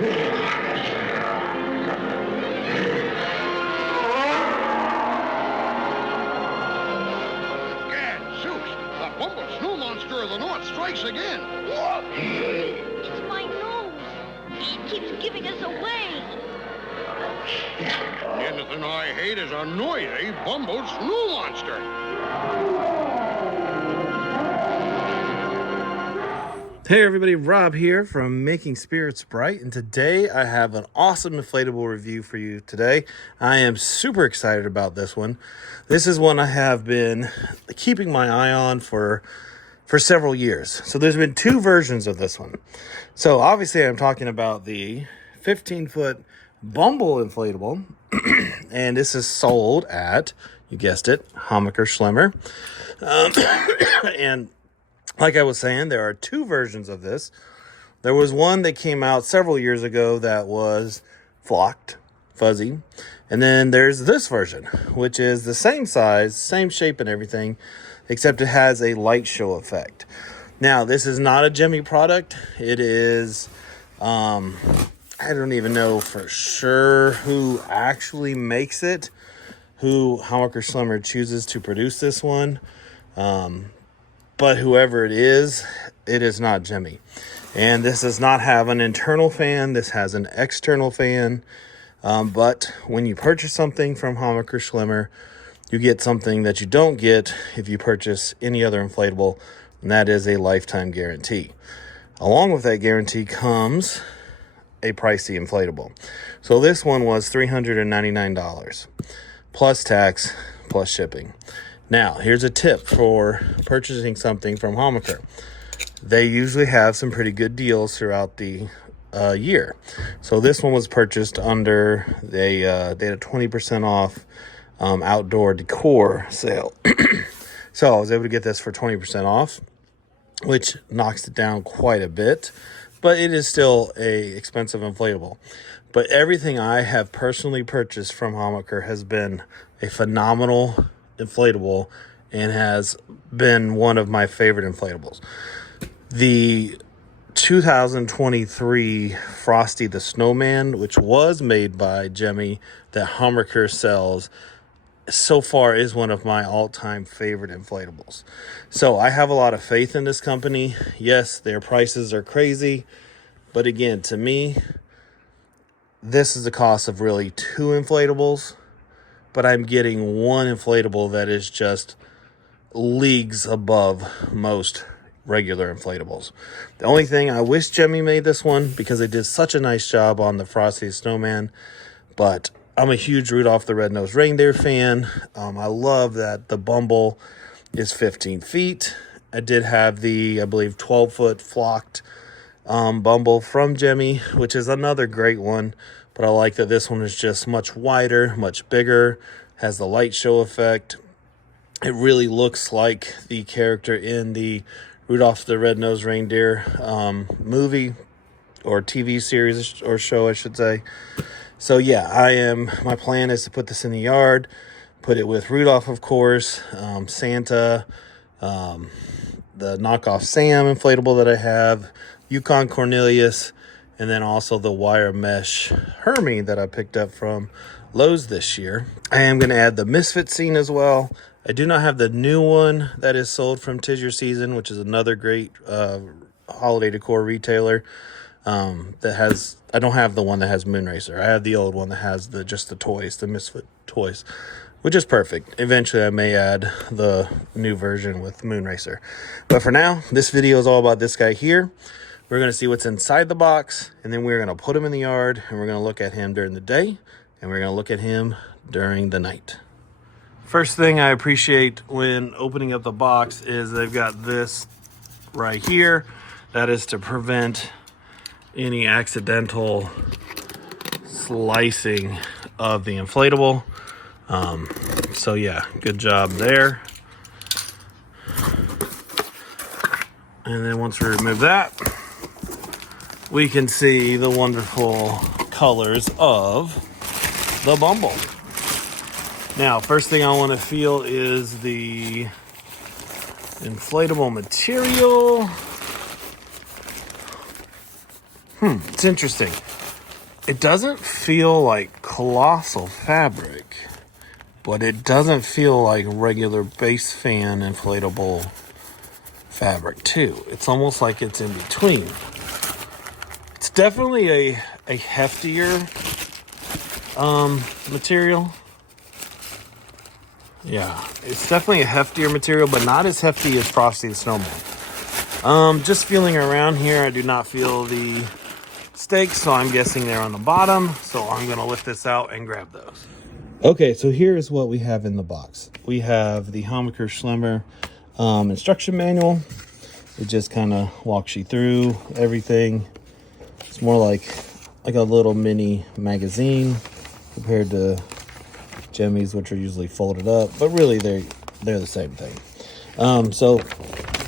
Gadzooks, the Bumble Snow Monster of the North strikes again. It's my nose. It keeps giving us away. Anything I hate is a noisy Bumble Snow Monster. Hey everybody, Rob here from Making Spirits Bright, and today I have an awesome inflatable review for you today. I am super excited about this one. This is one I have been keeping my eye on for several years. So there's been two versions of this one. So obviously I'm talking about the 15-foot Bumble Inflatable, and this is sold at, you guessed it, Hammacher Schlemmer. And like I was saying, there are two versions of this. There was one that came out several years ago that was flocked, fuzzy. And then there's this version, which is the same size, same shape and everything, except it has a light show effect. Now, this is not a Jimmy product. It is, I don't even know for sure who actually makes it, who Hammacher Schlemmer chooses to produce this one. But whoever it is not Jimmy. And this does not have an internal fan. This has an external fan. But when you purchase something from Hammacher Schlemmer, you get something that you don't get if you purchase any other inflatable, and that is a lifetime guarantee. Along with that guarantee comes a pricey inflatable. So this one was $399 plus tax plus shipping. Now, here's a tip for purchasing something from Hammacher. They usually have some pretty good deals throughout the year. So this one was purchased under, they had a 20% off outdoor decor sale. So I was able to get this for 20% off, which knocks it down quite a bit. But it is still a expensive inflatable. But everything I have personally purchased from Hammacher has been a phenomenal inflatable and has been one of my favorite inflatables. The 2023 Frosty the Snowman, which was made by Jimmy, that Hammacher sells, so far is one of my all-time favorite inflatables. So I have a lot of faith in this company. Yes, their prices are crazy, but again, to me, this is the cost of really two inflatables. But I'm getting one inflatable that is just leagues above most regular inflatables. The only thing, I wish Jimmy made this one because they did such a nice job on the Frosty Snowman. But I'm a huge Rudolph the Red-Nosed Reindeer fan. I love that the Bumble is 15 feet. I did have the, I believe, 12-foot flocked Bumble from Jimmy, which is another great one. But I like that this one is just much wider, much bigger, has the light show effect. It really looks like the character in the Rudolph the Red-Nosed Reindeer movie or TV series or show, I should say. So yeah, my plan is to put this in the yard, put it with Rudolph, of course, Santa, the knockoff Sam inflatable that I have, Yukon Cornelius, and then also the wire mesh Hermie that I picked up from Lowe's this year. I am going to add the Misfit scene as well. I do not have the new one that is sold from Tis Your Season, which is another great holiday decor retailer. That has, I don't have the one that has Moonracer. I have the old one that has just the toys, the Misfit toys, which is perfect. Eventually I may add the new version with Moonracer. But for now, this video is all about this guy here. We're going to see what's inside the box, and then we're going to put him in the yard, and we're going to look at him during the day, and we're going to look at him during the night. First thing I appreciate when opening up the box is they've got this right here. That is to prevent any accidental slicing of the inflatable. So yeah, good job there. And then once we remove that, we can see the wonderful colors of the Bumble. Now, first thing I want to feel is the inflatable material. It's interesting. It doesn't feel like colossal fabric, but it doesn't feel like regular base fan inflatable fabric too. It's almost like it's in between. It's definitely a heftier material. Yeah, it's definitely a heftier material, but not as hefty as Frosty the Snowman. Just feeling around here, I do not feel the stakes, so I'm guessing they're on the bottom. So I'm gonna lift this out and grab those. Okay, so here's what we have in the box. We have the Hammacher Schlemmer instruction manual. It just kind of walks you through everything. It's more like a little mini magazine compared to Jemmy's, which are usually folded up, but really they're the same thing. So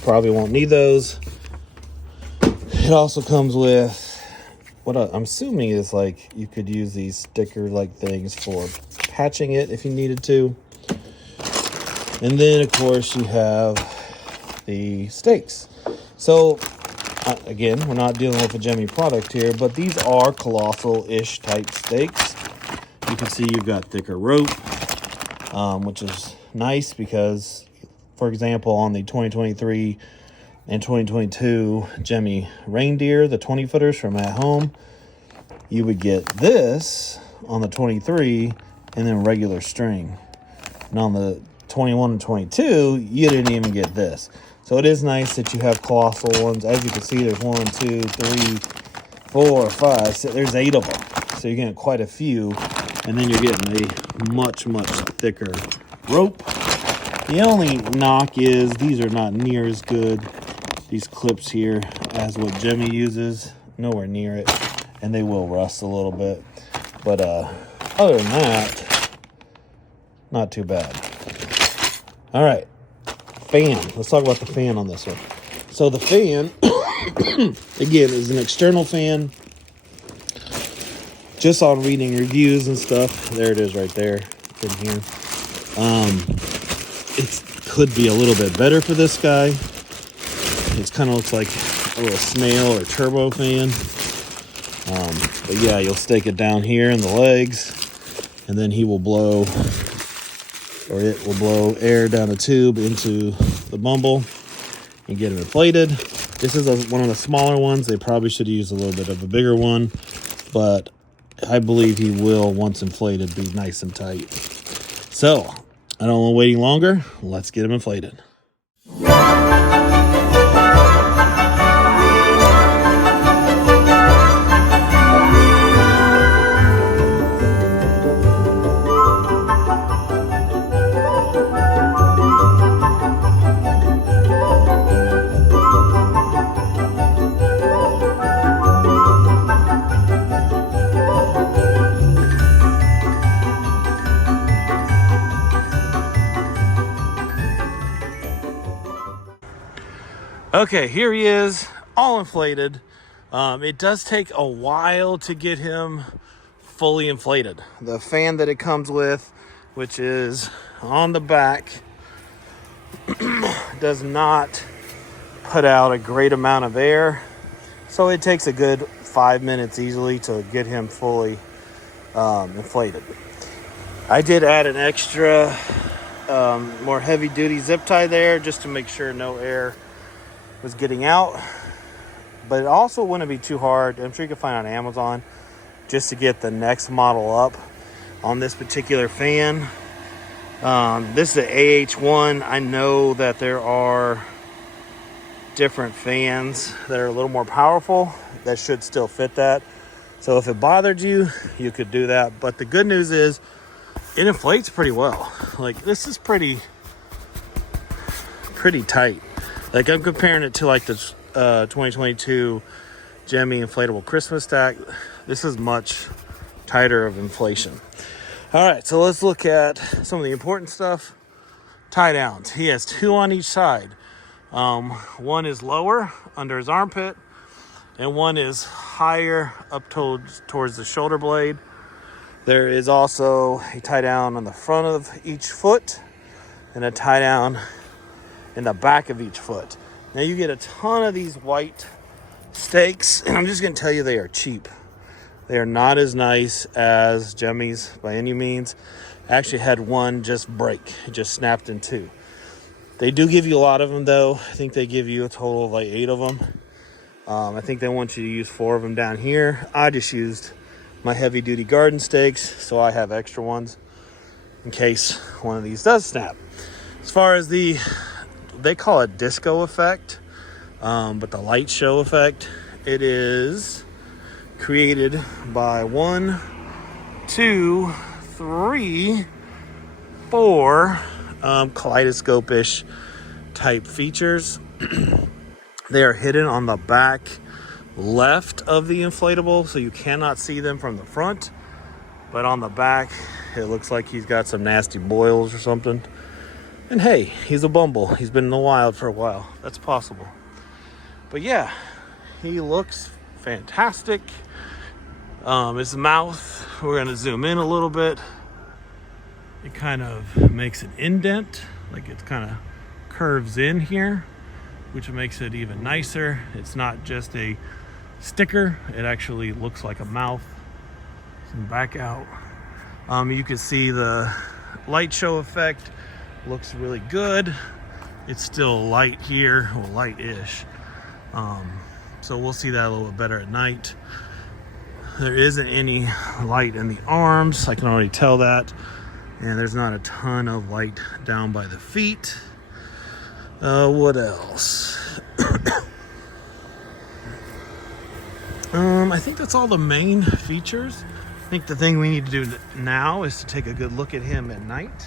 probably won't need those. It also comes with what I'm assuming is like you could use these sticker like things for patching it if you needed to. And then of course you have the stakes. So again, we're not dealing with a Jemmy product here, but these are colossal-ish type stakes. You can see you've got thicker rope, which is nice because, for example, on the 2023 and 2022 Jemmy reindeer, the 20-footers from At Home, you would get this on the 23 and then regular string. And on the 21 and 22, you didn't even get this. So it is nice that you have colossal ones. As you can see, there's 1, 2, 3, 4, 5, 6. There's 8 of them. So you're getting quite a few. And then you're getting a much, much thicker rope. The only knock is these are not near as good, these clips here, as what Jemmy uses. Nowhere near it. And they will rust a little bit. But other than that, not too bad. All right. Fan. Let's talk about the fan on this one. So the fan, again, is an external fan. Just on reading reviews and stuff. There it is right there in here. It could be a little bit better for this guy. It kind of looks like a little snail or turbo fan. But yeah, you'll stake it down here in the legs, and then he will blow, or it will blow air down a tube into the Bumble and get him inflated. This is one of the smaller ones. They probably should use a little bit of a bigger one, but I believe he will, once inflated, be nice and tight. So, I don't want waiting longer. Let's get him inflated. Okay, here he is, all inflated. It does take a while to get him fully inflated. The fan that it comes with, which is on the back, does not put out a great amount of air. So it takes a good 5 minutes easily to get him fully inflated. I did add an extra, more heavy-duty zip tie there just to make sure no air was getting out, but it also wouldn't be too hard. I'm sure you can find on Amazon just to get the next model up on this particular fan. This is the AH1. I know that there are different fans that are a little more powerful that should still fit that. So if it bothered you, you could do that. But the good news is it inflates pretty well. Like, this is pretty tight. Like, I'm comparing it to like the 2022 Jemmy inflatable Christmas stack. This is much tighter of inflation. All right, so let's look at some of the important stuff. Tie downs. He has 2 on each side. One is lower under his armpit, and one is higher up towards the shoulder blade. There is also a tie down on the front of each foot and a tie down in the back of each foot. Now you get a ton of these white stakes, and I'm just going to tell you they are cheap. They are not as nice as Jemmy's by any means. I actually had one just break. It just snapped in two. They do give you a lot of them, though. I think they give you a total of like 8 of them. I think they want you to use 4 of them down here. I just used my heavy-duty garden stakes, so I have extra ones in case one of these does snap. As far as they call it disco effect, but the light show effect, it is created by 1, 2, 3, 4 kaleidoscope-ish type features. They are hidden on the back left of the inflatable, so you cannot see them from the front. But on the back, it looks like he's got some nasty boils or something. And hey, he's a Bumble. He's been in the wild for a while. That's possible. But yeah, he looks fantastic. His mouth, we're going to zoom in a little bit. It kind of makes an indent, like it kind of curves in here, which makes it even nicer. It's not just a sticker. It actually looks like a mouth. Zoom back out. You can see the light show effect looks really good. It's still light here, well, light-ish. So we'll see that a little bit better at night. There isn't any light in the arms. I can already tell that. And there's not a ton of light down by the feet. What else? I think that's all the main features. I think the thing we need to do now is to take a good look at him at night.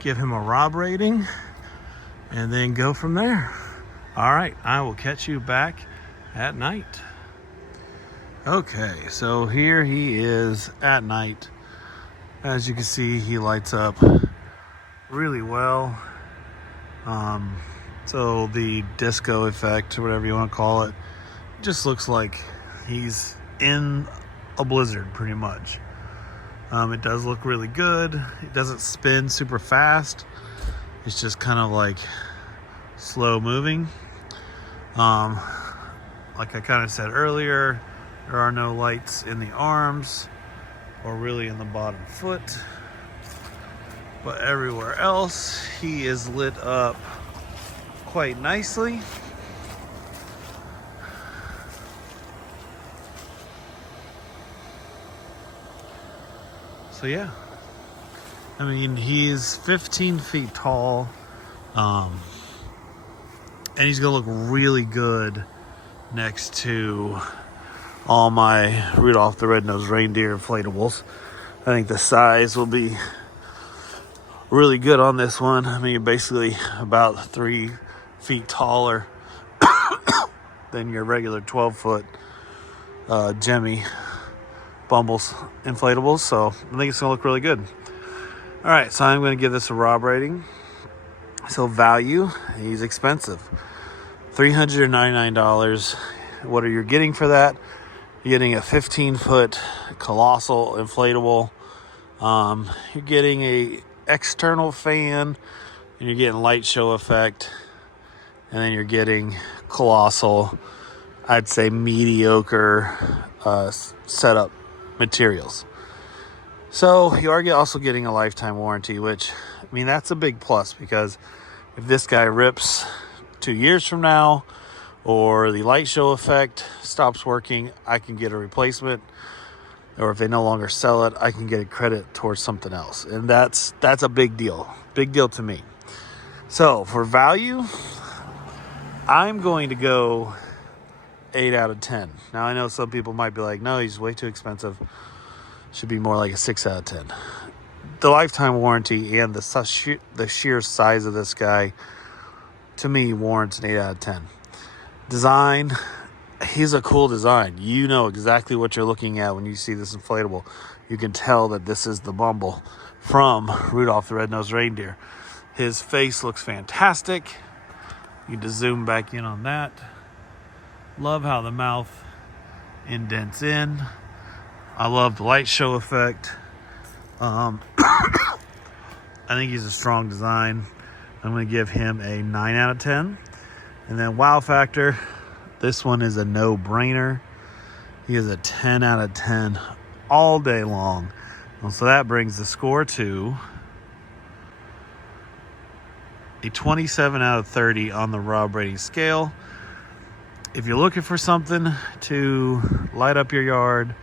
Give him a Rob rating. And then go from there. All right, I will catch you back at night. Okay, so here he is at night. As you can see, he lights up really well. So the disco effect, or whatever you want to call it, just looks like he's in a blizzard pretty much. It does look really good. It doesn't spin super fast. It's just kind of like slow moving. Like I kind of said earlier, there are no lights in the arms or really in the bottom foot, but everywhere else he is lit up quite nicely. So yeah, I mean, he's 15 feet tall, and he's gonna look really good next to all my Rudolph the Red-Nosed Reindeer inflatables. I think the size will be really good on this one. I mean, basically about 3 feet taller than your regular 12-foot Jemmy Bumble's inflatables. So I think it's gonna look really good. All right, so I'm gonna give this a Rob rating. So value, he's expensive. $399. What are you getting for that? You're getting a 15-foot colossal inflatable. You're getting a external fan, and you're getting light show effect, and then you're getting colossal, I'd say mediocre setup materials. So you are also getting a lifetime warranty, which, I mean, that's a big plus, because if this guy rips 2 years from now, or the light show effect stops working, I can get a replacement. Or if they no longer sell it, I can get a credit towards something else. And that's a big deal. Big deal to me. So for value, I'm going to go 8 out of 10. Now I know some people might be like, no, he's way too expensive. Should be more like a 6 out of 10. The lifetime warranty and the sheer size of this guy, to me, warrants an 8 out of 10. Design, he's a cool design. You know exactly what you're looking at when you see this inflatable. You can tell that this is the Bumble from Rudolph the Red-Nosed Reindeer. His face looks fantastic. You just zoom back in on that. Love how the mouth indents in. I love the light show effect. I think he's a strong design. I'm going to give him a 9 out of 10. And then wow factor, this one is a no-brainer. He is a 10 out of 10 all day long. Well, so that brings the score to a 27 out of 30 on the Rob rating scale. If you're looking for something to light up your yard,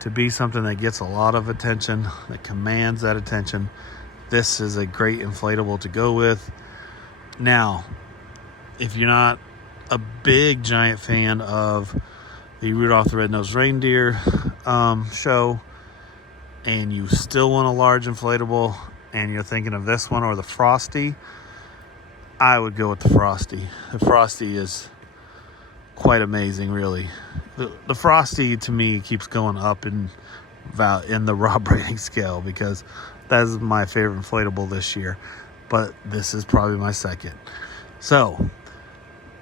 to be something that gets a lot of attention, that commands that attention, this is a great inflatable to go with. Now, if you're not a big giant fan of the Rudolph the Red-Nosed Reindeer show, and you still want a large inflatable, and you're thinking of this one or the Frosty, I would go with the Frosty. The Frosty is quite amazing, really. The Frosty, to me, keeps going up in the Rob rating scale because that is my favorite inflatable this year. But this is probably my second. So,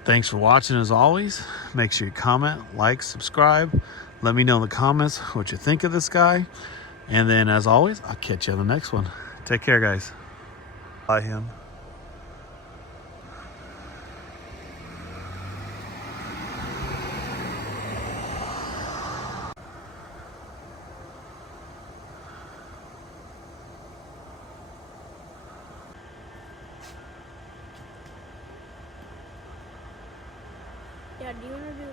thanks for watching as always. Make sure you comment, like, subscribe. Let me know in the comments what you think of this guy. And then, as always, I'll catch you on the next one. Take care, guys. Bye, him. Yeah, do you want to do